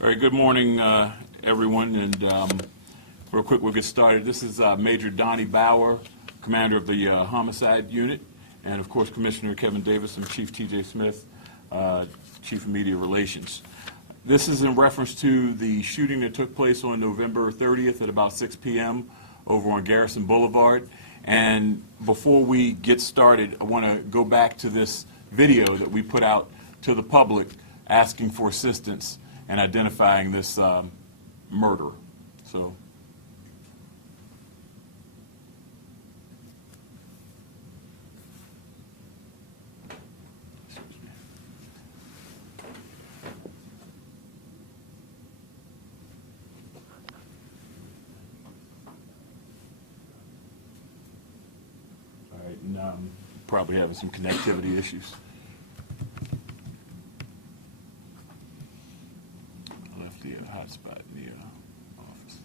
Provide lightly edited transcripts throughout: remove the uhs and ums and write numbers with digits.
Very good morning, everyone, and real quick, we'll get started. This is Major Donnie Bauer, commander of the homicide unit, and of course, Commissioner Kevin Davis and Chief T.J. Smith, Chief of Media Relations. This is in reference to the shooting that took place on November 30th at about 6 p.m. over on Garrison Blvd. And before we get started, I want to go back to this video that we put out to the public asking for assistance and identifying this murder. So. All right, and probably having some connectivity issues. The hotspot in the office.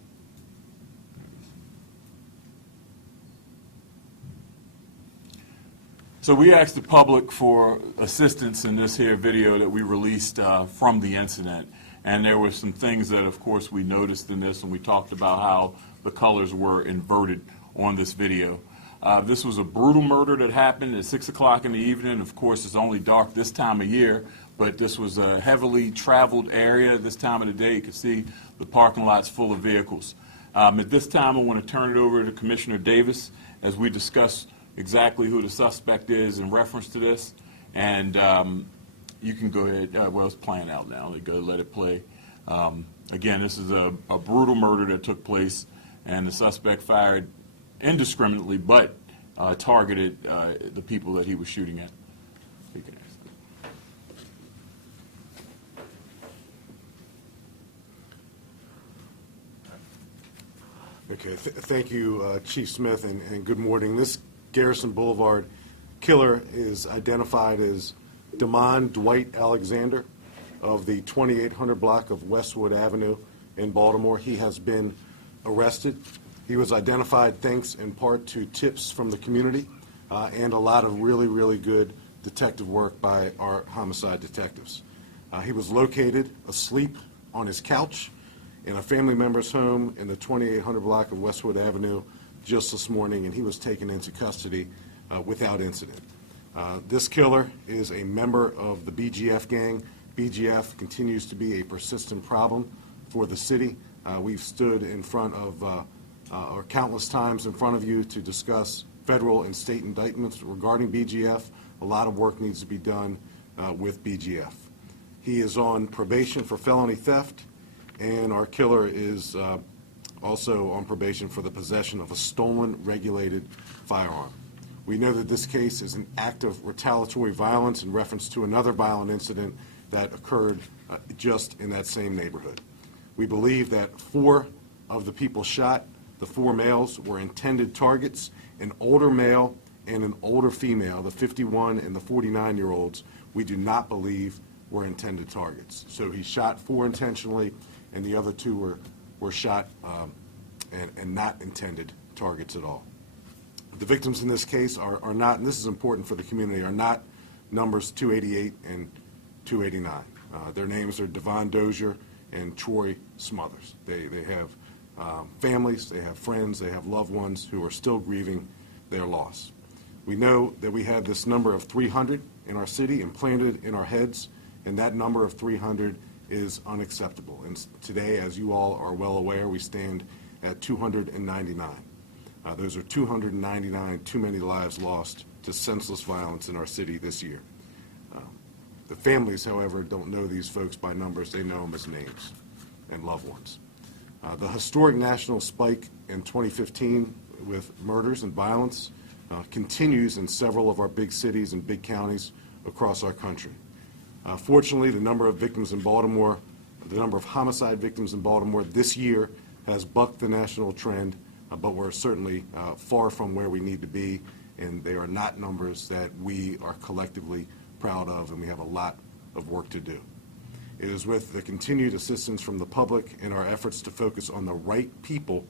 So we asked the public for assistance in this here video that we released from the incident. And there were some things that, of course, we noticed in this, and we talked about how the colors were inverted on this video. This was a brutal murder that happened at 6 o'clock in the evening. Of course, it's only dark this time of year, but this was a heavily traveled area this time of the day. You can see the parking lot's full of vehicles. At this time, I want to turn it over to Commissioner Davis as we discuss exactly who the suspect is in reference to this. And you can go ahead. Well, it's playing out now. Go let it play. Again, this is a brutal murder that took place, and the suspect fired indiscriminately, but targeted the people that he was shooting at. Okay, thank you, Chief Smith, and good morning. This Garrison Blvd killer is identified as Damon Dwight Alexander of the 2800 block of Westwood Avenue in Baltimore. He has been arrested. He was identified thanks in part to tips from the community and a lot of really good detective work by our homicide detectives. He was located asleep on his couch in a family member's home in the 2800 block of Westwood Avenue just this morning, and he was taken into custody without incident. This killer is a member of the BGF gang. BGF continues to be a persistent problem for the city. We've stood in front of or countless times in front of you to discuss federal and state indictments regarding BGF. A lot of work needs to be done with BGF. He is on probation for felony theft, and our killer is also on probation for the possession of a stolen regulated firearm. We know that this case is an act of retaliatory violence in reference to another violent incident that occurred just in that same neighborhood. We believe that 4 of the people shot, the 4 males, were intended targets. An older male and an older female, the 51 and the 49-year-olds, we do not believe were intended targets. So he shot 4 intentionally, and the other 2 were shot and not intended targets at all. The victims in this case are not, and this is important for the community, are not numbers 288 and 289. Their names are Devon Dozier and Troy Smothers. They have families, they have friends, they have loved ones who are still grieving their loss. We know that we have this number of 300 in our city implanted in our heads, and that number of 300 is unacceptable. And today, as you all are well aware, we stand at 299. Those are 299 too many lives lost to senseless violence in our city this year. The families, however, don't know these folks by numbers. They know them as names and loved ones. The historic national spike in 2015 with murders and violence continues in several of our big cities and big counties across our country. Fortunately, the number of victims in Baltimore, the number of homicide victims in Baltimore this year has bucked the national trend, but we're certainly far from where we need to be, and they are not numbers that we are collectively proud of, and we have a lot of work to do. It is with the continued assistance from the public and our efforts to focus on the right people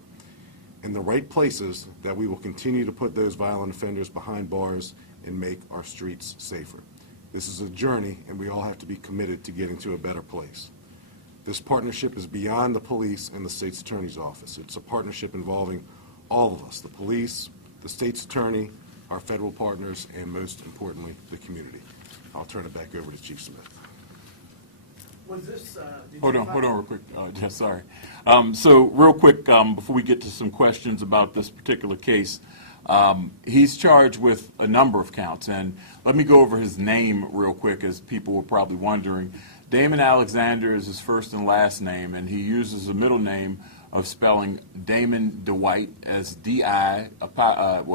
in the right places that we will continue to put those violent offenders behind bars and make our streets safer. This is a journey, and we all have to be committed to getting to a better place. This partnership is beyond the police and the state's attorney's office. It's a partnership involving all of us, the police, the state's attorney, our federal partners, and most importantly, the community. I'll turn it back over to Chief Smith. Was this, Hold on real quick, Jeff, sorry. So real quick, before we get to some questions about this particular case, he's charged with a number of counts, and let me go over his name real quick, as people were probably wondering. Damon Alexander is his first and last name, and he uses a middle name of spelling Damon Dwight as D-I,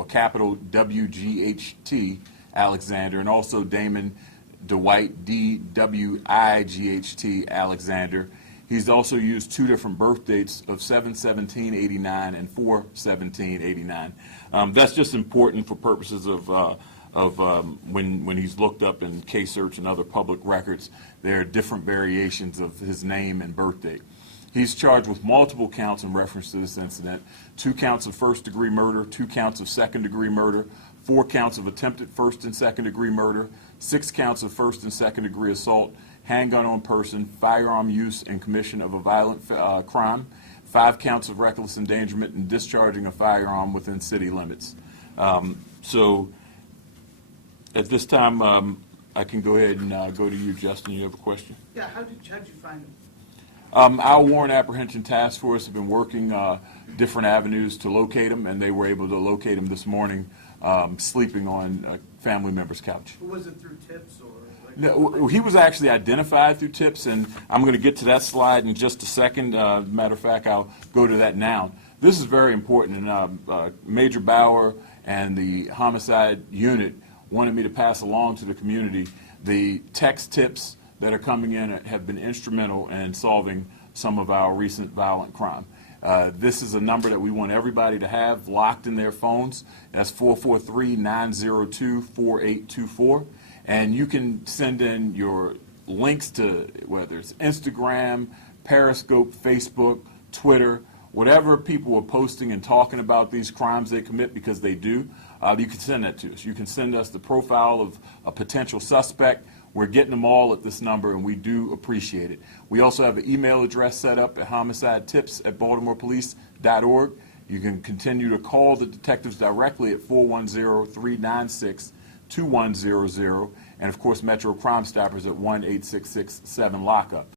capital W-G-H-T, Alexander, and also Damon Dwight, D-W-I-G-H-T, Alexander. He's also used two different birth dates of 7/17/89 and 4/17/89. That's just important for purposes of when he's looked up in case search and other public records. There are different variations of his name and birth date. He's charged with multiple counts in reference to this incident: 2 counts of first-degree murder, 2 counts of second-degree murder, 4 counts of attempted first and second-degree murder, 6 counts of first and second-degree assault, handgun on person, firearm use and commission of a violent crime, 5 counts of reckless endangerment and discharging a firearm within city limits. So at this time, I can go ahead and go to you, Justin. You have a question? yeah, how'd you find him? Our warrant apprehension task force have been working different avenues to locate him, and they were able to locate him this morning sleeping on a family member's couch. Was it through tips or? Like, No, he was actually identified through tips, and I'm going to get to that slide in just a second. Matter of fact, I'll go to that now. This is very important, and Major Bauer and the homicide unit wanted me to pass along to the community. The text tips that are coming in have been instrumental in solving some of our recent violent crime. This is a number that we want everybody to have locked in their phones. That's 443-902-4824. And you can send in your links to whether it's Instagram, Periscope, Facebook, Twitter, whatever people are posting and talking about these crimes they commit, because they do. You can send that to us. You can send us the profile of a potential suspect. We're getting them all at this number, and we do appreciate it. We also have an email address set up at homicidetips@baltimorepolice.org. You can continue to call the detectives directly at 410-396-2100, and of course Metro Crime Stoppers at 1-866-7-LOCKUP.